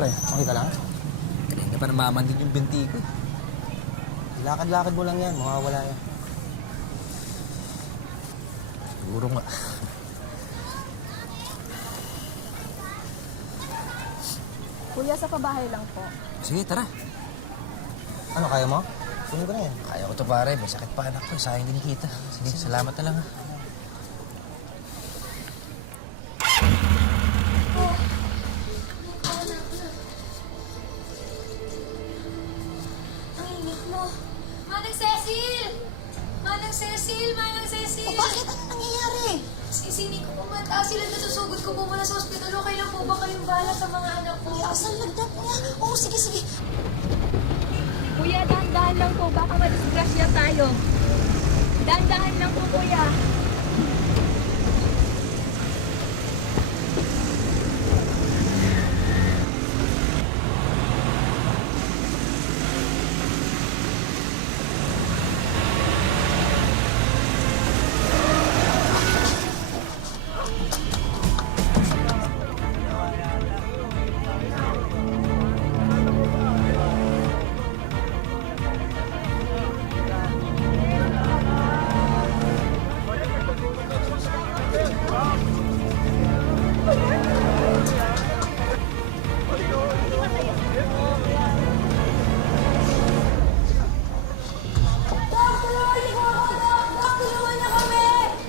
pre? Okay ka lang? Kanina pa namaman din yung binti ko. Lakad-lakad mo lang yan. Mawawala yan. Siguro nga. Kuya, sa pabahay lang po. Sige, tara. Ano, kaya mo? Kunin ko na yan. Kaya ko to pare. May sakit pa anak ko. Sayang din kita. Sige, salamat na lang ha. Ang init mo. Manang Cecil! Manang Cecil! Manang Cecil! O bakit? Ano nangyayari? Sini ko pumata. Sila nasusugod ko po muna sa ospital. Okay lang po ba kayong bala sa mga anak ko? Kuya, asan lagdat niya? Oo, sige, sige. Kuya, dahan-dahan lang po. Baka madisgrasya tayo. Dahan-dahan lang po, kuya.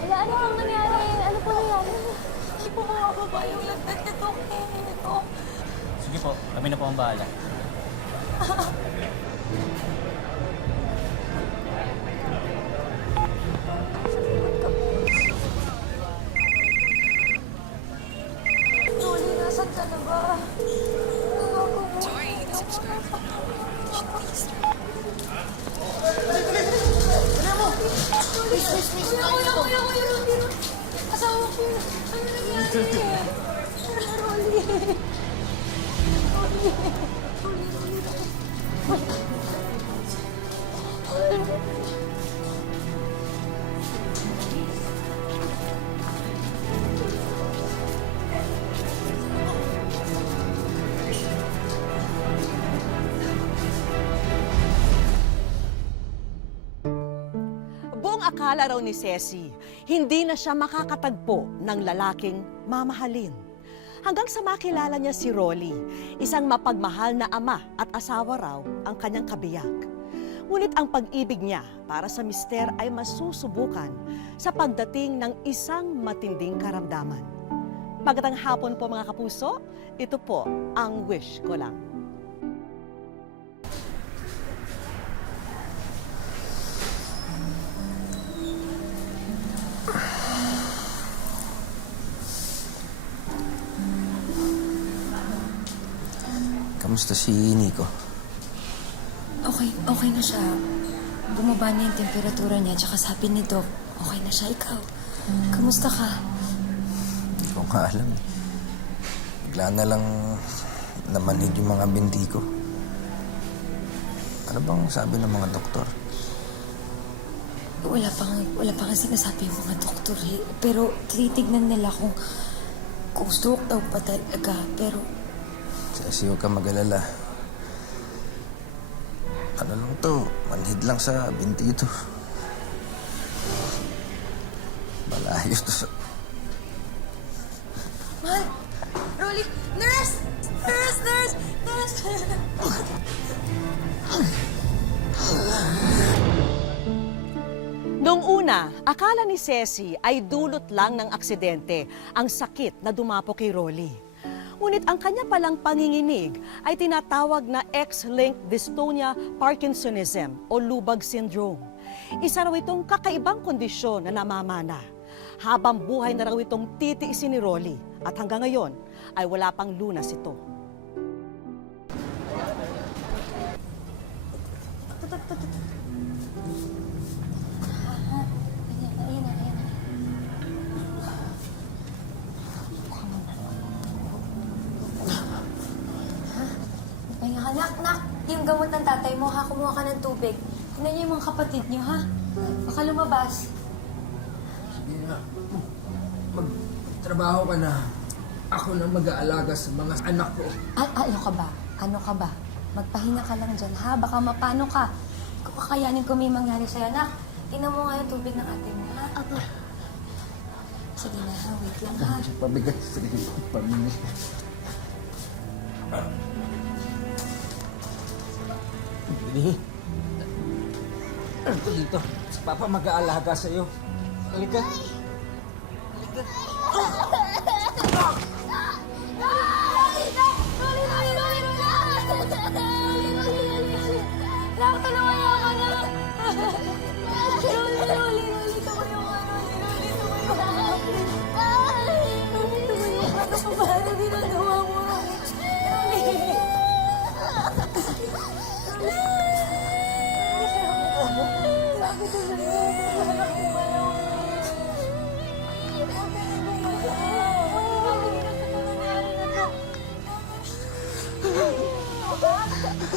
Wala, ano pong nangyari? Ano po nangyari? Hindi po makababa yung lagdat nito. Ito. Sige po. Kami na po ang bahala. Rolly, nasan ka na ba? Kuya, Rolly. Asawa ko. Ano nangyari? Rolly. Buong akala raw ni Ceci, hindi na siya makakatagpo ng lalaking mamahalin. Hanggang sa makilala niya si Rolly, isang mapagmahal na ama at asawa raw ang kanyang kabiyak. Ngunit ang pag-ibig niya para sa mister ay masusubukan sa pagdating ng isang matinding karamdaman. Magandang hapon po mga kapuso, ito po ang wish ko lang. Kamusta si Nico? Okay na siya. Bumaba na yung temperatura niya, tsaka sabi ni Doc, okay na siya. Ikaw, kamusta ka? Hindi ko nga alam. Bigla na lang namanhid yung mga binti ko. Ano bang sabi ng mga doktor? Wala pa nga sinasabi yung mga doktor eh. Pero titignan nila kung stroke daw pa talaga. Pero Kasi huwag ka mag-alala. Ano lang to? Manhid lang sa binti ito. Malayos to sa... Mahal! Rolly! Nurse! Nurse! Noong una, akala ni Ceci ay dulot lang ng aksidente ang sakit na dumapo kay Rolly. Ngunit ang kanya palang panginginig ay tinatawag na X-linked dystonia Parkinsonism o lubag syndrome. Isa raw itong kakaibang kondisyon na namamana. Habang buhay na raw itong titiisin ni Rolly at hanggang ngayon ay wala pang lunas ito. Nak, yung gamot ng tatay mo, ha? Kumuha ka ng tubig. Tingnan niyo yung mga kapatid niyo, ha? Baka lumabas. Sige na. Magtrabaho ka na. Ako na mag-aalaga sa mga anak ko. Ano ka ba? Ano ka ba? Magpahinga ka lang dyan, ha? Baka mapano ka. Kung kakayanin ko may mangyari sa'yo, anak. Tingnan mo nga yung tubig ng ate mo, ha? Apo. Sige na, ha? Wait lang, ha? Pabigat sa iyong pamilya. Dili. Ano dito? Si Papa mag-aalaga sa'yo. Halika.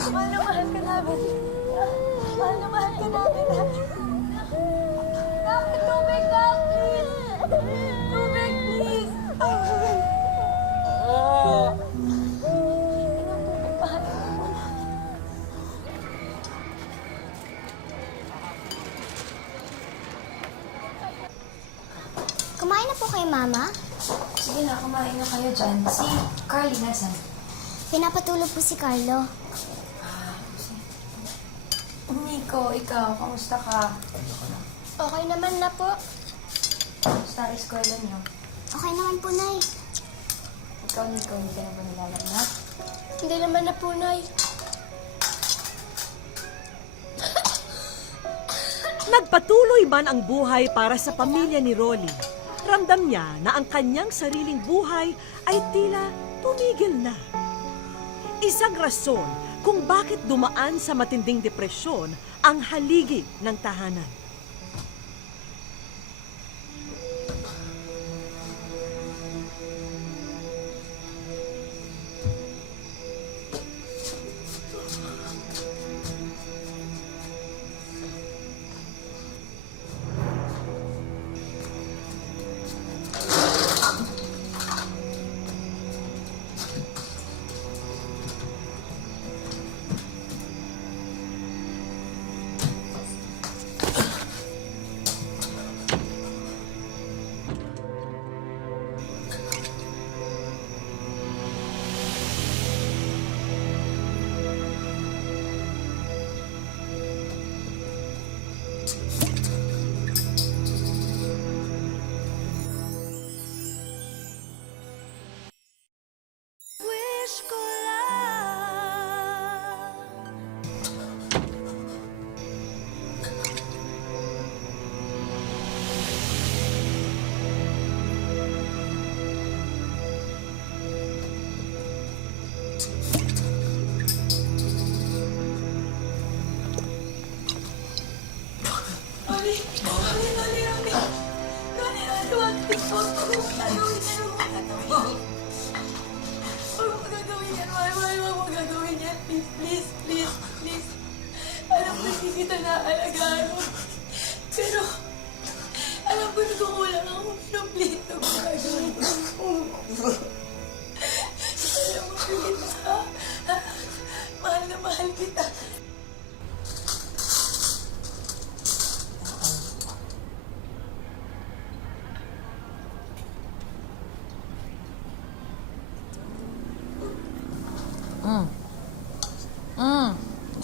Mahal na mahal ka namin. Mahal na mahal ka namin. Bakit tubig ka, please? Tubig, please. Kumain na po kay Mama. Sige na, kumain na kayo dyan. Si Carly, nasan? Pinapatulog po si Carlo. Nico, ikaw, kamusta ka? Okay naman na po. Kamusta ang eskwela niyo? Okay naman po, Nay. Ikaw, Nico, hindi ka na ba nilalagnat? Hindi naman na po, Nay. Nagpatuloy man ang buhay para sa pamilya ni Rolly, ramdam niya na ang kanyang sariling buhay ay tila tumigil na. Isang rason kung bakit dumaan sa matinding depresyon ang haligi ng tahanan. Alam ko hindi kita naalagaan mo. Pero, alam ko na kumulang ako. Pero please, huwag mo gagawin ko. Alam mo, please, ha? Mahal na mahal kita.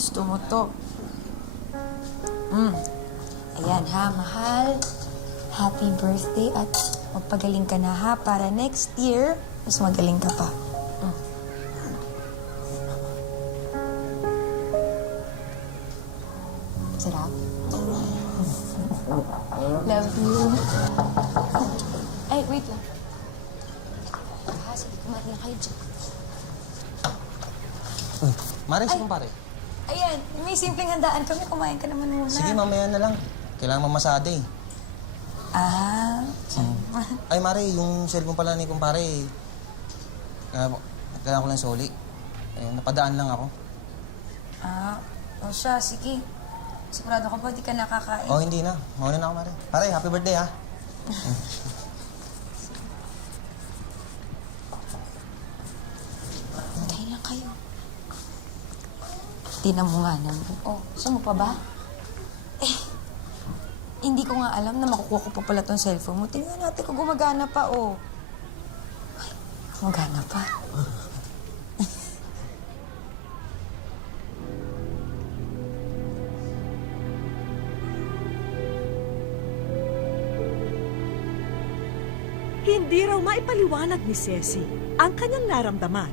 Gusto mo to. Ayan ha, mahal. Happy birthday at magpagaling ka na ha para next year, mas magaling ka pa. Sarap. Love you. Ay, wait lang. Ha, sige, kumain na kayo dyan. Mare, si kumpare. Ayan, may simpleng handaan kami. Kumain ka naman muna. Sige, mamaya na lang. Kailangan mamasada eh. Ah, Ay, Mare, yung cellphone pala ni kumpare. Kailangan ko lang soli. Ayun, napadaan lang ako. O siya, sige. Sigurado ka ba di ka nakakain? Oh, hindi na. Mauna na ako, Mare. Pare, happy birthday, ha? Tingnan mo nga naman. Oh, gusto mo pa ba? Eh, hindi ko nga alam na makukuha ko pa pala tong cellphone mo. Tingnan natin kung gumagana pa, oh. Ay, gumagana pa. Hindi raw maipaliwanag ni Ceci ang kanyang naramdaman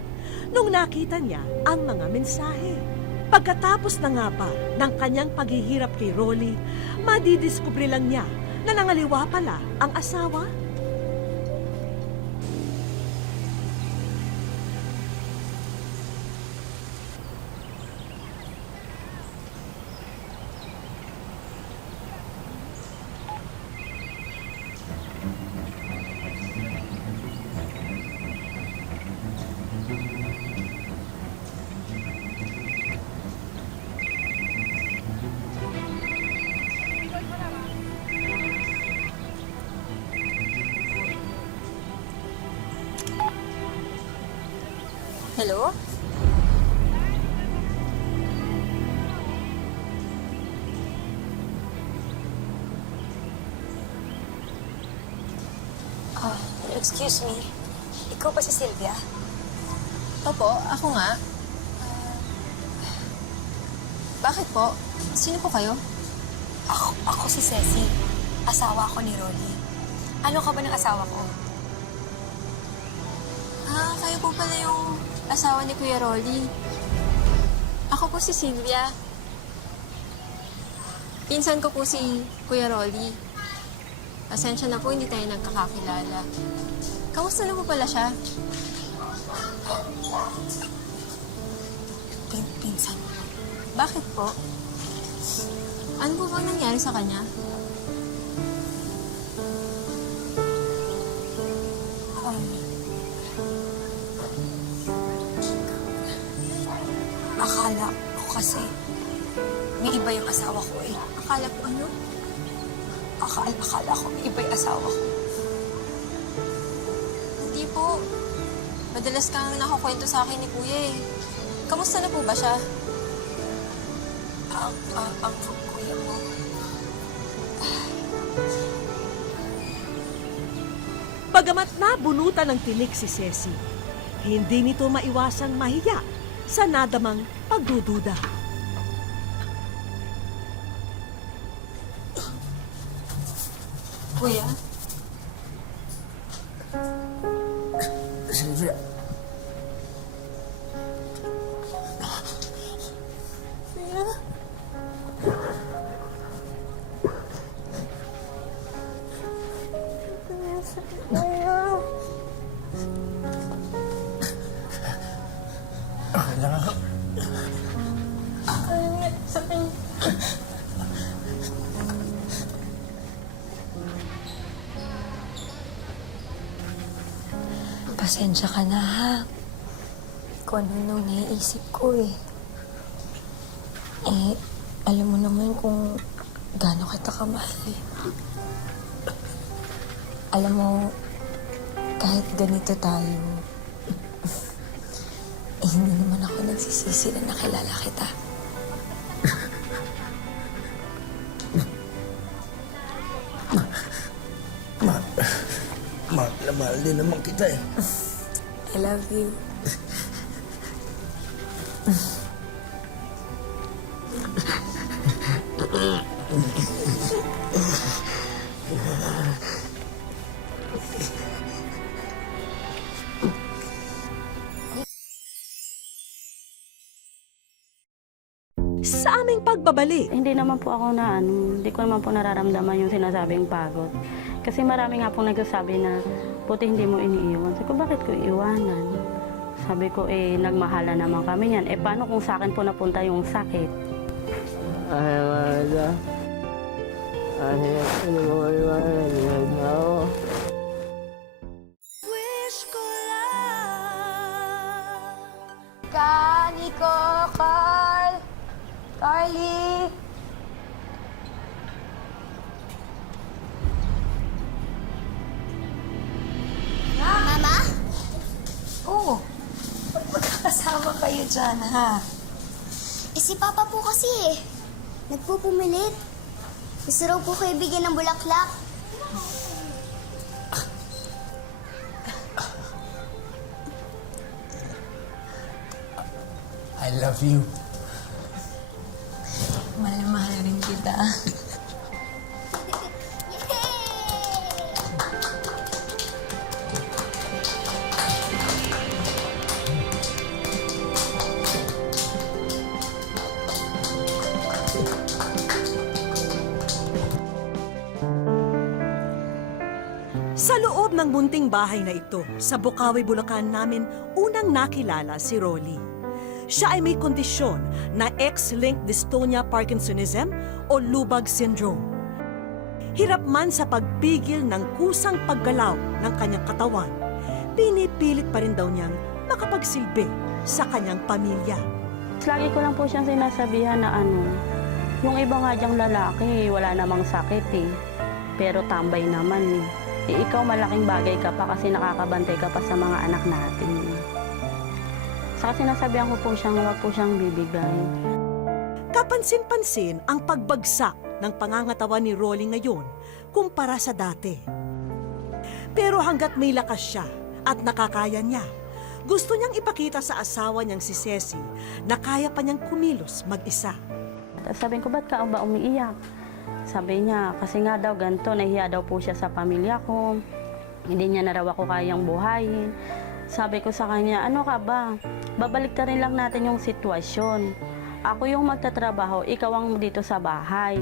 nung nakita niya ang mga mensahe. Pagkatapos na nga pa ng kanyang paghihirap kay Rolly, madidiskubre lang niya na nangaliwa pala ang asawa. Hello? Excuse me. Ikaw ba si Sylvia? Opo, ako nga. Bakit po? Sino po kayo? Ako si Ceci. Asawa ko ni Rolly. Ano ka ba ng asawa ko? Kayo po pala yung asawa ni Kuya Rolly. Ako po si Sylvia. Pinsan ko po si Kuya Rolly. Pasensya na po, hindi tayo nagkakakilala. Kamusta na po pala siya? Pinsan. Bakit po? Ano po bang nangyari sa kanya? Akala ko kasi may iba yung asawa ko eh. Akala po ano? Akala ko may iba yung asawa ko. Hindi po. Madalas kang nakakwento sa akin ni Kuya eh. Kamusta na po ba siya? Ang kuya mo. Bagamat nabunutan ng tinik si Ceci, hindi nito maiwasang mahiya sa nadamang pagdududa. Kuya? Sylvia. Okay lang ako. Pasensya ka na ha. Kung ano nung naiisip ko eh. Alam mo naman kung gaano kita kamahal eh. Alam mo, kahit ganito tayo, hindi naman ako nagsisisi na nakilala kita. Mahal din naman kita eh. I love you. Sa aming pagbabalik, Hindi naman po ako hindi ko naman po nararamdaman yung sinasabing pagod. Kasi marami nga pong nagsasabi na, buti hindi mo iniiwan. Sabi ko, bakit ko iiwanan? Sabi ko, nagmahala naman kami yan. Paano kung sa akin po napunta yung sakit? Ay, wala. Ay, ano mo iwanan yan ako? Nico, Carl! Carly! Mama? Oh, magkakasama kayo dyan, ha? Eh si Papa po kasi nagpupumilit. Gusto raw po kayo bigyan ng bulaklak. I love you. Mahal na mahal rin kita. Sa loob ng munting bahay na ito, sa Bukawi, Bulacan namin unang nakilala si Rolly. Siya ay may kondisyon na X-linked dystonia Parkinsonism o lubag syndrome. Hirap man sa pagpigil ng kusang paggalaw ng kanyang katawan, pinipilit pa rin daw niyang makapagsilbi sa kanyang pamilya. Lagi ko lang po siyang sinasabihan na yung iba nga diyang lalaki, wala namang sakit eh. Pero tambay naman eh. Ikaw malaking bagay ka pa kasi nakakabantay ka pa sa mga anak natin. Saka sinasabihan ko po siyang huwag po siyang bibigay. Kapansin-pansin ang pagbagsak ng pangangatawan ni Rolly ngayon kumpara sa dati. Pero hanggat may lakas siya at nakakaya niya, gusto niyang ipakita sa asawa niyang si Ceci na kaya pa niyang kumilos mag-isa. Sabi ko, ba't ka ba umiiyak? Sabi niya, kasi nga daw ganito, nahiya daw po siya sa pamilya ko. Hindi niya na raw ako kayang buhayin. Sabi ko sa kanya, ano ka ba? Babalik na rin lang natin yung sitwasyon. Ako yung magtatrabaho, ikaw ang dito sa bahay.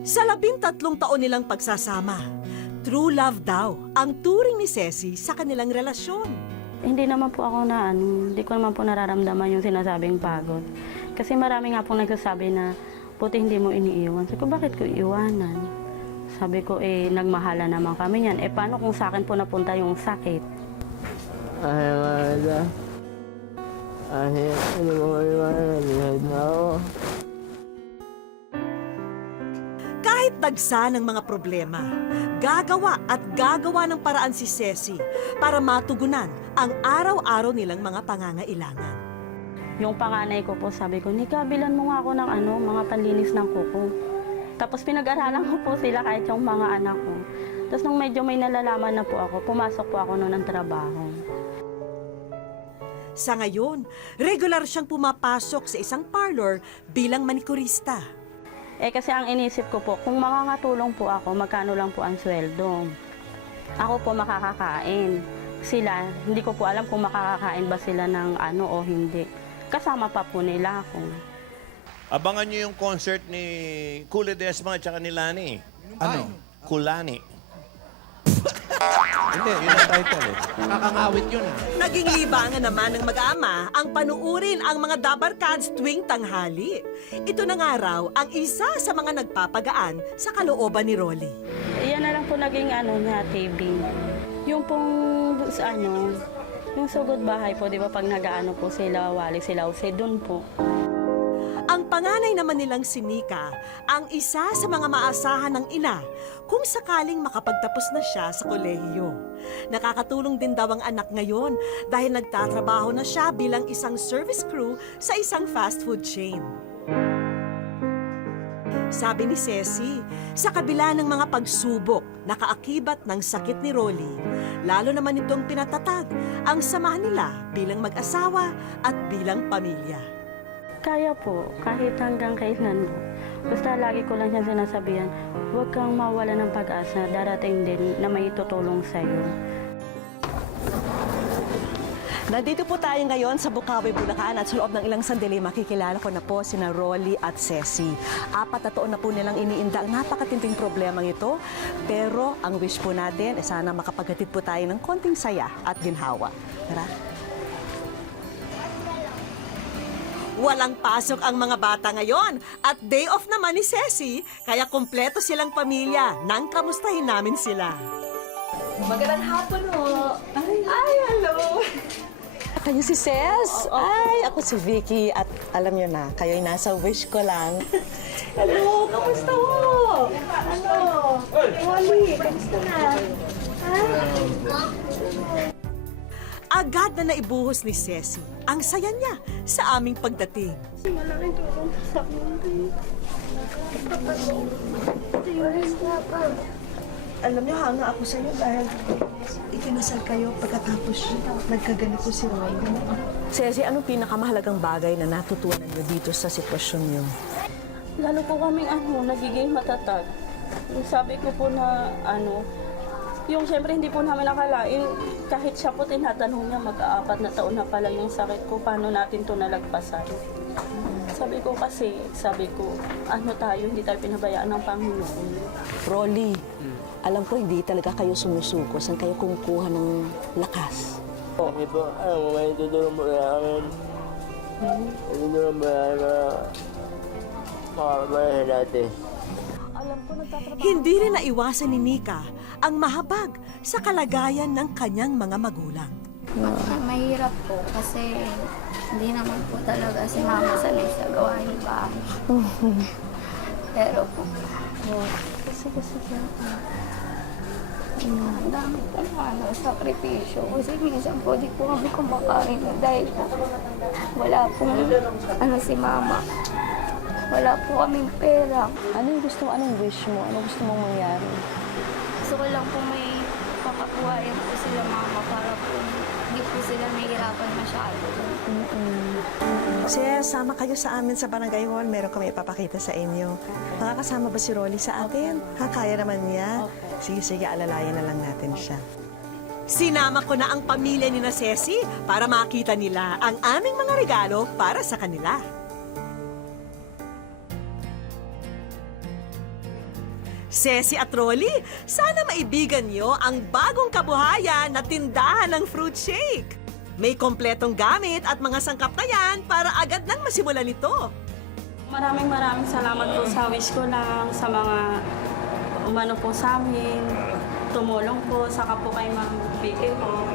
Sa 13 taon nilang pagsasama, true love daw ang turing ni Ceci sa kanilang relasyon. Hindi naman po ako hindi ko naman po nararamdaman yung sinasabing pagod. Kasi marami nga pong nagsasabi na, buti hindi mo iniiwan. Sabi ko, bakit ko iiwanan? Sabi ko, nagmahala naman kami yan. Paano kung sa akin po napunta yung sakit? Ay, Marla. Ay, ano mo iwanan? Ihad na ako. Kahit dagsa ng mga problema, gagawa ng paraan si Ceci para matugunan ang araw-araw nilang mga pangangailangan. Yung panganay ko po, sabi ko, Nika, bilan mo nga ako ng mga panlinis ng kuko. Tapos pinag-aralan ko po sila kahit yung mga anak ko. Tapos nung medyo may nalalaman na po ako, pumasok po ako noon ng trabaho. Sa ngayon, regular siyang pumapasok sa isang parlor bilang manikurista. Kasi ang inisip ko po, kung makakatulong po ako, magkano lang po ang sweldo. Ako po makakakain. Sila, hindi ko po alam kung makakakain ba sila ng o hindi. Kasama pa po nila ako. Abangan niyo yung concert ni Kule Desma at saka ni Lani. Ano? Kulani. Hindi, yun ang title eh. Nakakangawit yun eh. Naging libangan naman ng mag-ama ang panuurin ang mga Dabarkads tuwing tanghali. Ito na nga raw ang isa sa mga nagpapagaan sa kalooban ni Rolly. Iyan na lang po naging niya, TV. Yung pong yung sugod bahay po, di ba pag nag-aano po sila, wali sila, doon po. Ang panganay naman nilang si Nika, ang isa sa mga maasahan ng ina kung sakaling makapagtapos na siya sa kolehiyo. Nakakatulong din daw ang anak ngayon dahil nagtatrabaho na siya bilang isang service crew sa isang fast food chain. Sabi ni Ceci, sa kabila ng mga pagsubok na kaakibat ng sakit ni Rolly, lalo naman itong pinatatag ang samahan nila bilang mag-asawa at bilang pamilya. Kaya po, kahit hanggang kailan po. Basta lagi ko lang siya sinasabihan, huwag kang mawala ng pag-asa, darating din na may tutulong sa'yo. Nandito po tayo ngayon sa Bukawi, Bulacan at sa loob ng ilang sandali makikilala ko na po sina Rolly at Ceci. 4 na taon na po nilang iniinda ang napakatinding problemang ito. Pero ang wish po natin ay sana makapaghatid po tayo ng konting saya at ginhawa. Tara. Walang pasok ang mga bata ngayon at day off naman ni Ceci, kaya kompleto silang pamilya nang kamustahin namin sila. Magandang hapon ho. Ay, hello. Kayo si Ces? Ay, ako si Vicky at alam niyo na, kayo'y nasa wish ko lang. Hello, kamusta ho? Rolly, kamusta na? Agad na naibuhos ni Ceci ang saya niya sa aming pagdating. Malaking tulong sa akin. Alam niyo, hanga ako sa iyo dahil ikinasal kayo pagkatapos nagkaganito si Roy. Ceci, anong pinakamahalagang bagay na natutunan niyo dito sa sitwasyon niyo? Lalo po kaming nagiging matatag. Yung sabi ko po na yung siyempre hindi po namin nakalain, kahit siya po tinatanong niya, mag-4 na taon na pala yung sakit ko, paano natin to nalagpasan? Sabi ko, hindi tayo pinabayaan ng Panginoon. Rolly, alam ko hindi talaga kayo sumusuko. Saan kayo kumukuha ng lakas? Kasi po, may tutulong po sa akin. Tutulong po sa akin makakabaya dati. Hindi rin naiwasan ni Nika ang mahabag sa kalagayan ng kanyang mga magulang. Mahirap po kasi hindi naman po talaga si mama sanay sa gawain bahay. Pero po, ang dami po sakripisyo. Kasi minsan po di po kami kumakain dahil po wala pong si mama. Wala po kaming pera. Anong wish mo? Anong gusto mong mangyari? Gusto ko lang po may papakuhain po sila mama para po hindi po sila nahihirapan masyado. Sir, sama kayo sa amin sa Barangay Hall. Meron kami ipapakita sa inyo. Makakasama ba si Rolly sa atin? Kaya naman niya. Sige, alalayan na lang natin siya. Sinama ko na ang pamilya ni na Ceci para makita nila ang aming mga regalo para sa kanila. Ceci at Rolly, sana maibigan niyo ang bagong kabuhayan na tindahan ng fruit shake. May kompletong gamit at mga sangkap na yan para agad nang masimulan ito. Maraming salamat po sa wish ko lang, sa mga umano po sa amin, tumulong po, saka po kay Ma'am Vicky po.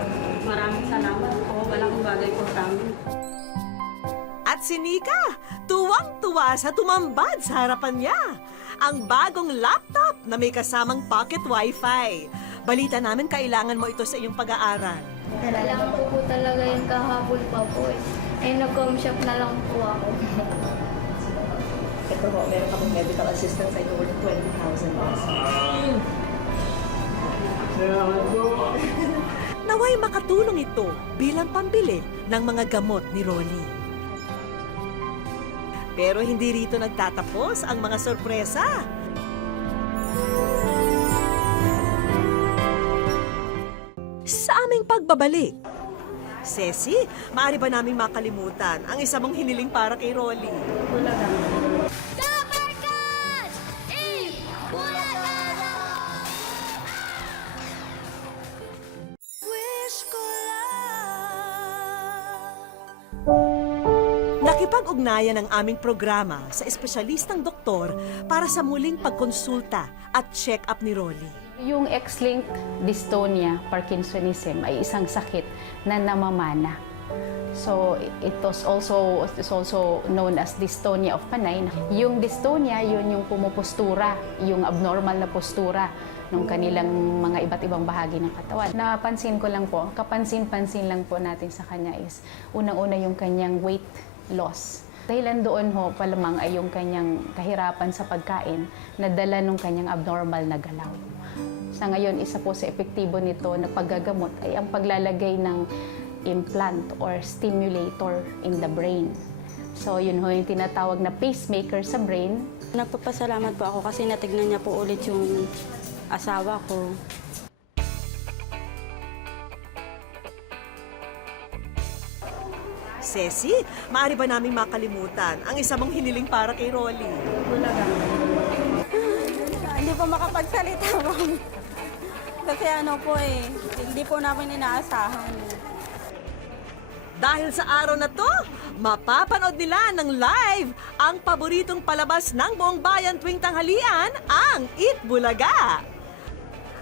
Maraming salamat po, malaking bagay po sa amin. At si Nika, tuwang-tuwa sa tumambad sa harapan niya. Ang bagong laptop na may kasamang pocket wifi. Balita namin kailangan mo ito sa iyong pag-aaral. Kailangan po talaga yung kahabol pa po eh. Ay, nag-home shop na lang po ako. Ito po, meron ka medical assistance ay worth 20,000 pesos. Naway makatulong ito bilang pambili ng mga gamot ni Rolly. Pero hindi rito nagtatapos ang mga sorpresa. Sa aming pagbabalik, Ceci, maaari ba naming makalimutan ang isa mong hiniling para kay Rolly? Nakipag-ugnayan ang aming programa sa espesyalistang doktor para sa muling pagkonsulta at check-up ni Rolly. Yung X-linked dystonia, Parkinsonism, ay isang sakit na namamana. So, it is also known as dystonia of Panay. Yung dystonia, yun yung pumupostura, yung abnormal na postura ng kanilang mga iba't ibang bahagi ng katawan. Napansin ko lang po, kapansin-pansin lang po natin sa kanya is unang-una yung kanyang weight loss. Dahilan doon ho palamang ay yung kanyang kahirapan sa pagkain na dala ng kanyang abnormal na galaw. Sa ngayon, isa po sa epektibo nito na paggagamot ay ang paglalagay ng implant or stimulator in the brain. So yun ho yung tinatawag na pacemaker sa brain. Nagpapasalamat po ako kasi natignan niya po ulit yung asawa ko. Ceci, maaari ba namin makalimutan ang isa mong hiniling para kay Rolly? Hindi po makapagsalita, Mami. Kasi hindi po namin inaasahan. Dahil sa araw na to, mapapanood nila ng live ang paboritong palabas ng buong bayan tuwing tanghalian, ang Eat Bulaga.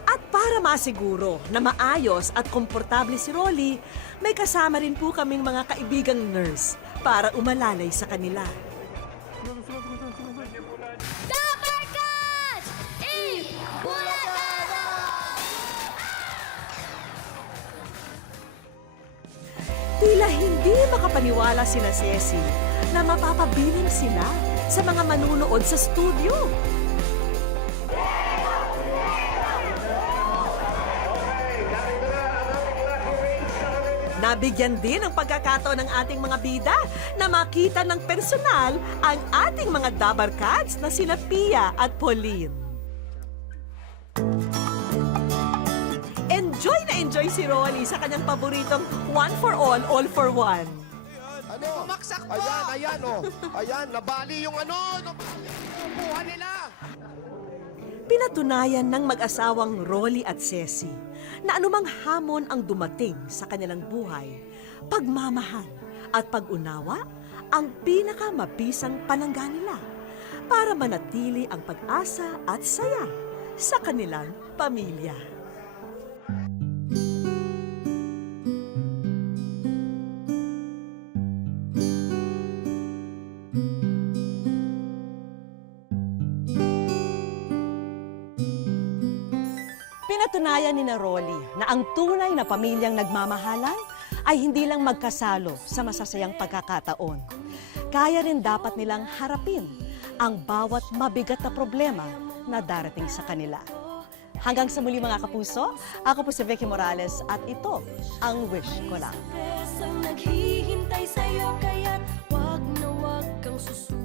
At para masiguro na maayos at komportable si Rolly, may kasama rin po kaming mga kaibigang nurse para umalalay sa kanila. Tila hindi makapaniwala sina Ceci na mapapabiling sila sa mga manunood sa studio. Nabigyan din ng pagkakataon ng ating mga bida na makita ng personal ang ating mga dabarkads na sina Pia at Pauline. Enjoy si Rolly sa kanyang paboritong One for All for One. Ano? Bumaksak po! Ayan, oh. Ayan, nabali yung ano, buha nila. Pinatunayan ng mag-asawang Rolly at Ceci na anumang hamon ang dumating sa kanilang buhay, pagmamahal at pag-unawa ang pinakamabisang panangga nila para manatili ang pag-asa at saya sa kanilang pamilya. Pinatunayan ni Rolly na ang tunay na pamilyang nagmamahalan ay hindi lang magkasalo sa masasayang pagkakataon. Kaya rin dapat nilang harapin ang bawat mabigat na problema na darating sa kanila. Hanggang sa muli mga kapuso, ako po si Vicky Morales at ito ang Wish Ko Lang. Naghihintay sa'yo kaya't wag na wag kang susunod.